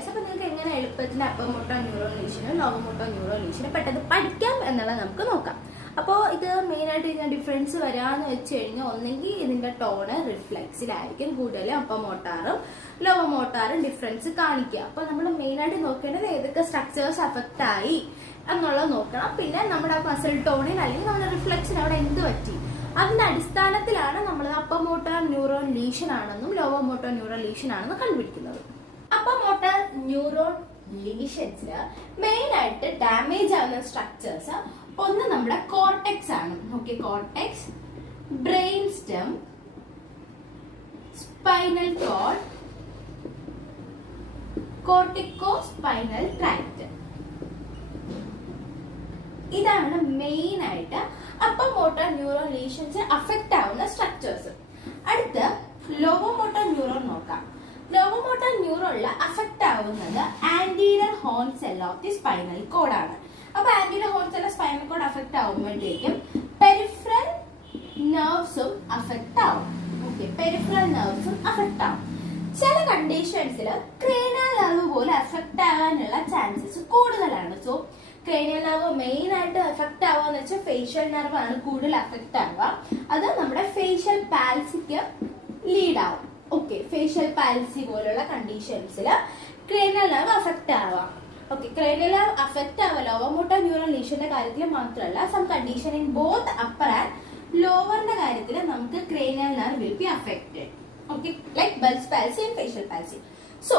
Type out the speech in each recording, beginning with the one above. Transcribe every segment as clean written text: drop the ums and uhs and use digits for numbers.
Guys. അപ്പൊ നിങ്ങൾക്ക് എങ്ങനെ എളുപ്പത്തിന് അപ്പർ മോട്ടോർ ന്യൂറോൺ ലീഷനും ലോവർ മോട്ടോർ ന്യൂറോൺ ലീഷനും പെട്ടെന്ന് പഠിക്കാം എന്നുള്ളത് നമുക്ക് നോക്കാം. അപ്പോൾ ഇത് മെയിനായിട്ട് ഇതിന്റെ ഡിഫറൻസ് വരാന്ന് വെച്ച് കഴിഞ്ഞാൽ ഒന്നെങ്കിൽ ഇതിന്റെ ടോണ് റിഫ്ലെക്സിലായിരിക്കും കൂടുതലും അപ്പർ മോട്ടാറും ലോവർ മോട്ടാറും ഡിഫറൻസ് കാണിക്കുക. അപ്പൊ നമ്മൾ മെയിനായിട്ട് നോക്കേണ്ടത് ഏതൊക്കെ സ്ട്രക്ചേഴ്സ് അഫക്റ്റ് ആയി എന്നുള്ളത് നോക്കണം. പിന്നെ നമ്മുടെ മസിൽ ടോണിൽ അല്ലെങ്കിൽ നമ്മുടെ റിഫ്ലെക്സിന് അവിടെ എന്ത് പറ്റി അതിന്റെ അടിസ്ഥാനത്തിലാണ് നമ്മൾ അപ്പർ മോട്ടോർ ന്യൂറോൺ ലീഷൻ ആണെന്നും ലോവർ മോട്ടോർ ന്യൂറോൺ ലീഷൻ ആണെന്നും കണ്ടുപിടിക്കുന്നത്. അപ്പർ മോട്ടോർ ന്യൂറോൺ ലീഷൻസിൽ മെയിൻ ആയിട്ട് ഡാമേജ് ആവുന്ന സ്ട്രക്ചേഴ്സ് ഒന്ന് നമ്മുടെ കോർട്ടെക്സ് ആണ്. Okay, cortex, brain stem, spinal cord, cortico spinal tract. ഇതാണ് മെയിൻ ആയിട്ട് upper motor neuron lesions affect ആവുന്ന സ്ട്രക്ചേഴ്സ്. അടുത്ത് ലോവർ മോട്ടോർ ന്യൂറോൺ നോക്കാം. ലോവർ മോട്ടോർ ന്യൂറോണിൽ അഫക്റ്റ് ആവുന്നത് anterior horn cell of the spinal cord ആണ്. അപ്പൊ anterior horn cell spinal cord affect ആവുമ്പോഴത്തേക്കും പെരിഫറൽ നെർവ്സും അഫക്റ്റ് ആവും. ഓക്കെ, പെരിഫറൽ നെർവ്സും അഫക്റ്റ് ആവും. ചില കണ്ടീഷൻസിൽ ക്രേനിയൽ നെർവ് പോലെ അഫക്റ്റ് ആവാനുള്ള ചാൻസസ് കൂടുതലാണ്. സോ ക്രേനിയൽ നെർവ് മെയിൻ ആയിട്ട് അഫക്റ്റ് ആവാന്ന് വെച്ചാൽ ഫേഷ്യൽ നെർവ് ആണ് കൂടുതൽ അഫക്റ്റ് ആവുക. അത് നമ്മുടെ ഫേഷ്യൽ പാൽസിക്ക് ലീഡ് ആവും. ഓക്കെ, ഫേഷ്യൽ പാൽസി പോലുള്ള കണ്ടീഷൻസിൽ ക്രേനിയൽ നെർവ് അഫക്റ്റ് ആവാം. ഓക്കെ, ക്രേനിയൽ നെർവ് അഫക്റ്റ് ആവുക ലോവർ മോട്ടോർ ന്യൂറോൺ ലീഷന്റെ കാര്യത്തിൽ മാത്രമല്ല, some condition in both upper and ലോവറിന്റെ കാര്യത്തിൽ നമുക്ക് cranial nerve will be affected. Okay, like Bell's palsy and facial palsy. So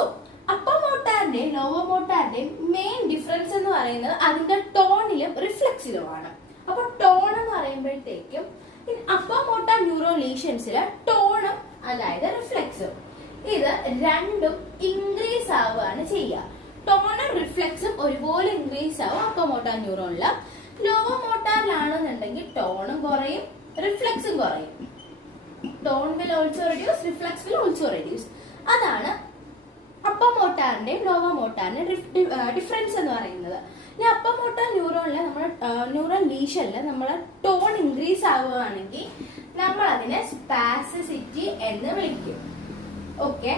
upper മോട്ടാറിന്റെയും ലോവർ മോട്ടാറിന്റെയും മെയിൻ ഡിഫറൻസ് എന്ന് പറയുന്നത് അതിന്റെ ടോണിലും റിഫ്ലെക്സിലുമാണ്. അപ്പൊ ടോൺ എന്ന് പറയുമ്പോഴത്തേക്കും അപ്പർ മോട്ടാർ ന്യൂറോൺ ലീഷൻസില് ടോണും അതായത് റിഫ്ലെക്സും ഇത് രണ്ടും ഇൻക്രീസ് ആവുകയാണ് ചെയ്യുക. ടോണും റിഫ്ലെക്സും ഒരുപോലെ ഇൻക്രീസ് ആവും അപ്പർ മോട്ടാർ ന്യൂറോണില്. ലോവർ മോട്ടാറിലാണെന്നുണ്ടെങ്കിൽ ടോണും കുറയും റിഫ്ലെക്സും കുറയും. Tone will also reduce, reflex will also reduce. അതാണ് അപ്പർ മോട്ടാറിന്റെയും ലോവർ മോട്ടാറിന്റെയും ഡിഫറൻസ് എന്ന് പറയുന്നത്. ഇനി അപ്പർ മോട്ടാർ ന്യൂറോണില് നമ്മുടെ ന്യൂറോൺ ലീഷനിൽ നമ്മളെ ടോൺ ഇൻക്രീസ് ആവുകയാണെങ്കിൽ നമ്മൾ അതിനെ സ്പാസിസിറ്റി എന്ന് വിളിക്കും. ഓക്കെ,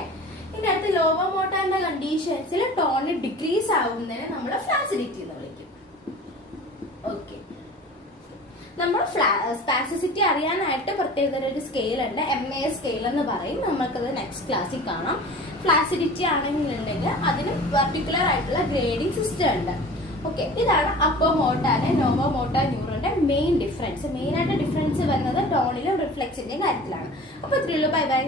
ഇനി അടുത്ത് ലോവർ മോട്ടാറിന്റെ കണ്ടീഷൻസിൽ ടോൺ ഡിക്രീസ് ആവുന്നതിനെ നമ്മൾ ഫ്ലാസിഡിറ്റി എന്ന് വിളിക്കും. ഓക്കെ, നമ്മൾ സ്പാസിസിറ്റി അറിയാനായിട്ട് പ്രത്യേകത ഒരു സ്കെയിൽ ഉണ്ട്, MAS സ്കെയിൽ എന്ന് പറയും. നമ്മൾക്കത് നെക്സ്റ്റ് ക്ലാസ്സിൽ കാണാം. ഫ്ലാസിഡിറ്റി ആണെന്നുണ്ടെങ്കിൽ അതിന് പർട്ടിക്കുലർ ആയിട്ടുള്ള ഗ്രേഡിംഗ് സിസ്റ്റം ഉണ്ട്. ഓക്കെ, ഇതാണ് അപ്പർ മോട്ടാറിന്റെ ലോവർ മോട്ടാർ ന്യൂറോണിന്റെ മെയിൻ ഡിഫറൻസ്. മെയിൻ ആയിട്ട് ഡിഫറൻസ് വരുന്നത് ടോണിലും റിഫ്ലെക്സിന്റെയും കാര്യത്തിലാണ്. അപ്പൊ ഇത്രയുള്ളൂ. Bye by.